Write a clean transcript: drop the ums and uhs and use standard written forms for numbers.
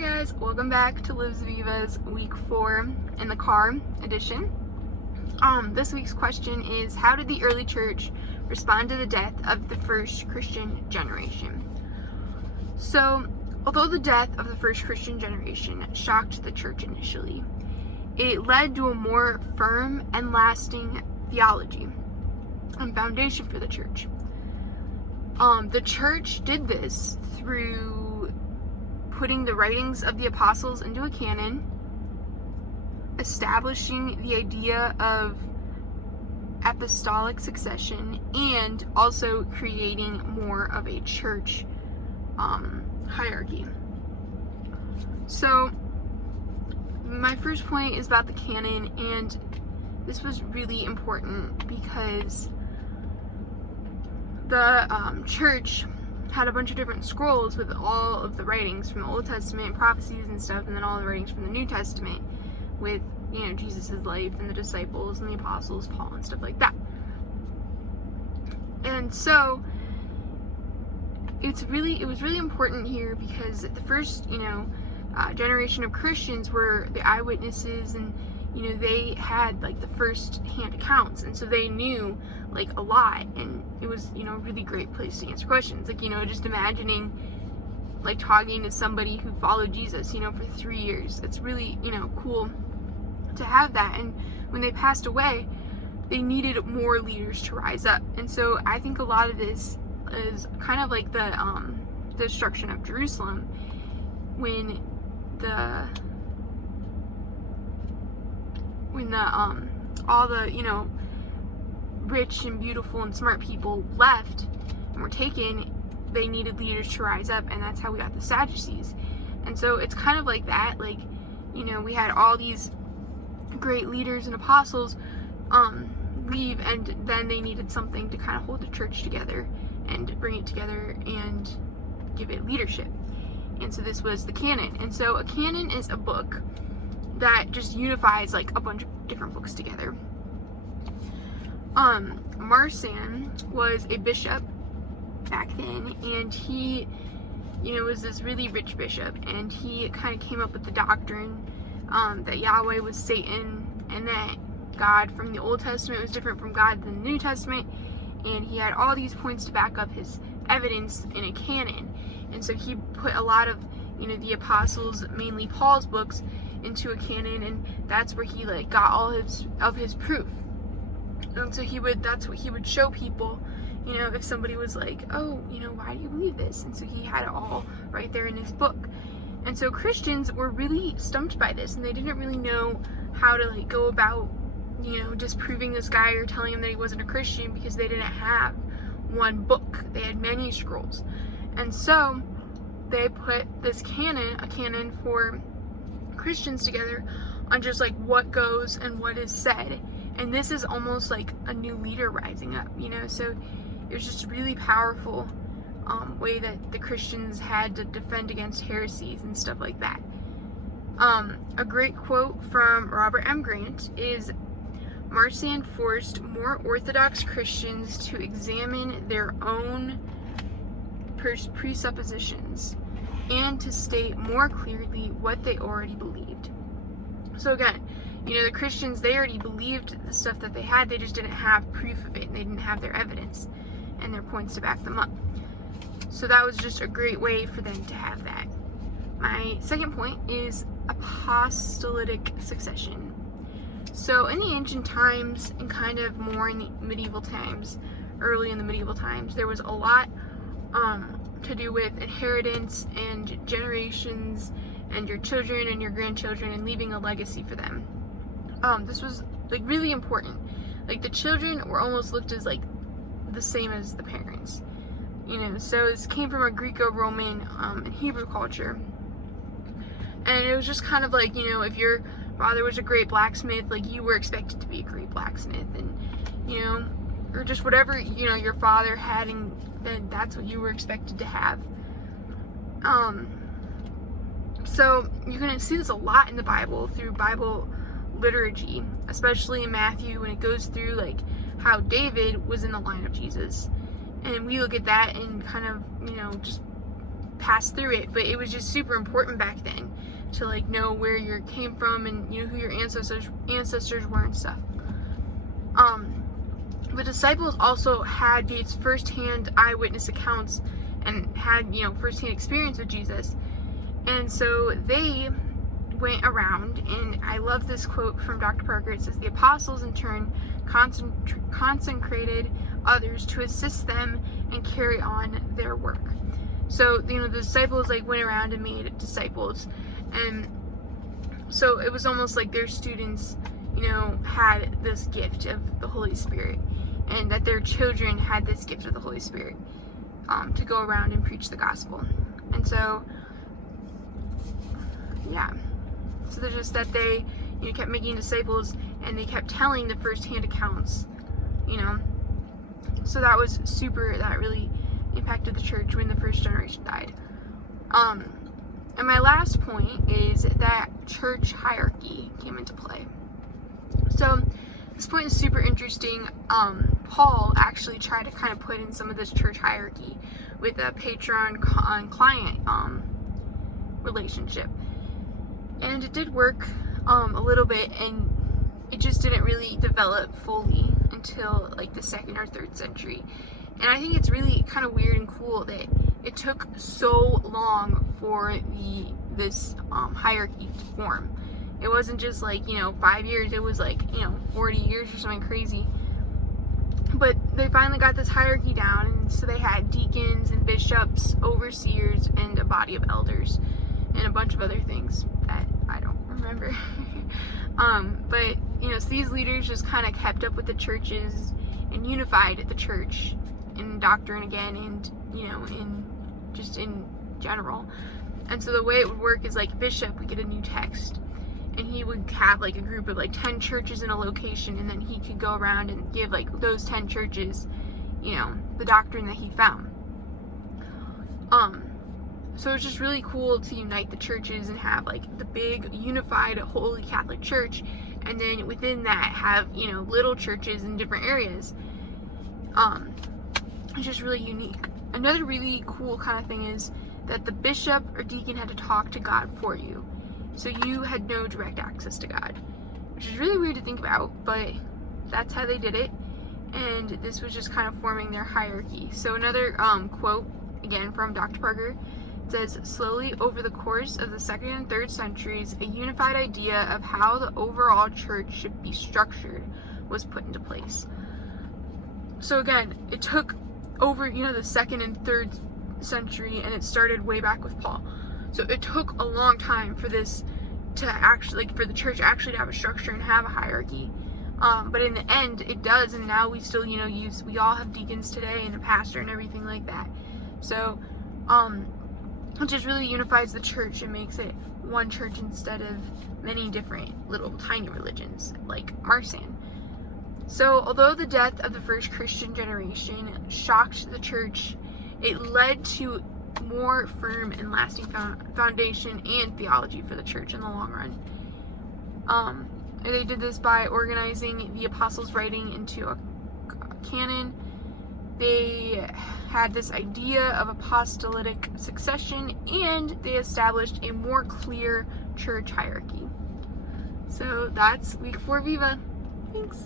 Hi guys, welcome back to Lives Viva's week 4 in the car edition. This week's question is, how did the early church respond to the death of the first Christian generation? So, although the death of the first Christian generation shocked the church initially, it led to a more firm and lasting theology and foundation for the church. The church did this through putting the writings of the apostles into a canon, establishing the idea of apostolic succession, and also creating more of a church hierarchy. So my first point is about the canon, and this was really important because the church had a bunch of different scrolls with all of the writings from the Old Testament and prophecies and stuff, and then all the writings from the New Testament with, Jesus' life and the disciples and the apostles, Paul and stuff like that. And so it was really important here because the first, generation of Christians were the eyewitnesses, and they had like the first hand accounts, and so they knew like a lot, and it was a really great place to answer questions. Like just imagining like talking to somebody who followed Jesus for 3 years. It's really cool to have that. And when they passed away, they needed more leaders to rise up, and so I think a lot of this is kind of like the destruction of Jerusalem, when all the rich and beautiful and smart people left and were taken. They needed leaders to rise up, and that's how we got the Sadducees. And so it's kind of like that, like we had all these great leaders and apostles leave, and then they needed something to kind of hold the church together and bring it together and give it leadership. And so this was the canon. And so a canon is a book that just unifies like a bunch of different books together. Marcion was a bishop back then, and he was this really rich bishop, and he kind of came up with the doctrine that Yahweh was Satan, and that God from the Old Testament was different from God in the New Testament, and he had all these points to back up his evidence in a canon. And so he put a lot of the apostles, mainly Paul's books, into a canon, and that's where he like got all of his proof. And so that's what he would show people, if somebody was like, oh, why do you believe this? And so he had it all right there in his book. And so Christians were really stumped by this, and they didn't really know how to like go about disproving this guy or telling him that he wasn't a Christian, because they didn't have one book. They had many scrolls. And so they put this a canon for Christians together on just like what goes and what is said. And this is almost like a new leader rising up, so it was just a really powerful way that the Christians had to defend against heresies and stuff like that. A great quote from Robert M. Grant is, Marcion forced more Orthodox Christians to examine their own presuppositions and to state more clearly what they already believed. So again, the Christians, they already believed the stuff that they had, they just didn't have proof of it, and they didn't have their evidence and their points to back them up. So that was just a great way for them to have that. My second point is apostolic succession. So in the ancient times, and kind of more in the medieval times, early in the medieval times, there was a lot to do with inheritance and generations and your children and your grandchildren, and leaving a legacy for them. This was like really important. Like the children were almost looked as like the same as the parents, so this came from a Greco-Roman and Hebrew culture, and it was just kind of like, if your father was a great blacksmith, like you were expected to be a great blacksmith, and or just whatever your father had, and then that's what you were expected to have. So you're going to see this a lot in the Bible, through Bible liturgy, especially in Matthew, when it goes through like how David was in the line of Jesus. And we look at that and kind of, just pass through it, but it was just super important back then to like know where you came from and who your ancestors were and stuff. The disciples also had these first-hand eyewitness accounts and had first-hand experience with Jesus, and so they went around, and I love this quote from Dr. Parker. It says, "The apostles in turn consecrated others to assist them and carry on their work." So the disciples went around and made disciples, and so it was almost like their students had this gift of the Holy Spirit, and that their children had this gift of the Holy Spirit to go around and preach the gospel. And so so they're just that they kept making disciples, and they kept telling the first-hand accounts, so that was that really impacted the church when the first generation died. And my last point is that church hierarchy came into play. So this point is super interesting. Paul actually tried to kind of put in some of this church hierarchy with a patron-client relationship. And it did work a little bit, and it just didn't really develop fully until like the 2nd or 3rd century. And I think it's really kind of weird and cool that it took so long for this hierarchy to form. It wasn't just 5 years, it was 40 years or something crazy. But they finally got this hierarchy down, and so they had deacons and bishops, overseers, and a body of elders, and a bunch of other things that I don't remember. But so these leaders just kind of kept up with the churches and unified the church in doctrine again, and in general. And so the way it would work is bishop would get a new text, and he would have a group of 10 churches in a location, and then he could go around and give those 10 churches the doctrine that he found. So it's just really cool to unite the churches and have the big unified Holy Catholic Church, and then within that have little churches in different areas. It's just really unique. Another really cool kind of thing is that the bishop or deacon had to talk to God for you, so you had no direct access to God, which is really weird to think about, but that's how they did it, and this was just kind of forming their hierarchy. So another quote, again from Dr. Parker, says, "Slowly over the course of the 2nd and 3rd centuries, a unified idea of how the overall church should be structured was put into place." So again, it took over the 2nd and 3rd century, and it started way back with Paul. So it took a long time for this to actually, for the church actually to have a structure and have a hierarchy. But in the end, it does, and now we still, we all have deacons today and a pastor and everything like that. So, it just really unifies the church and makes it one church instead of many different little tiny religions like Marsan. So, although the death of the first Christian generation shocked the church, it led to more firm and lasting foundation and theology for the church in the long run. They did this by organizing the apostles' writing into a canon. They had this idea of apostolic succession, and they established a more clear church hierarchy. So that's week 4 Viva. Thanks.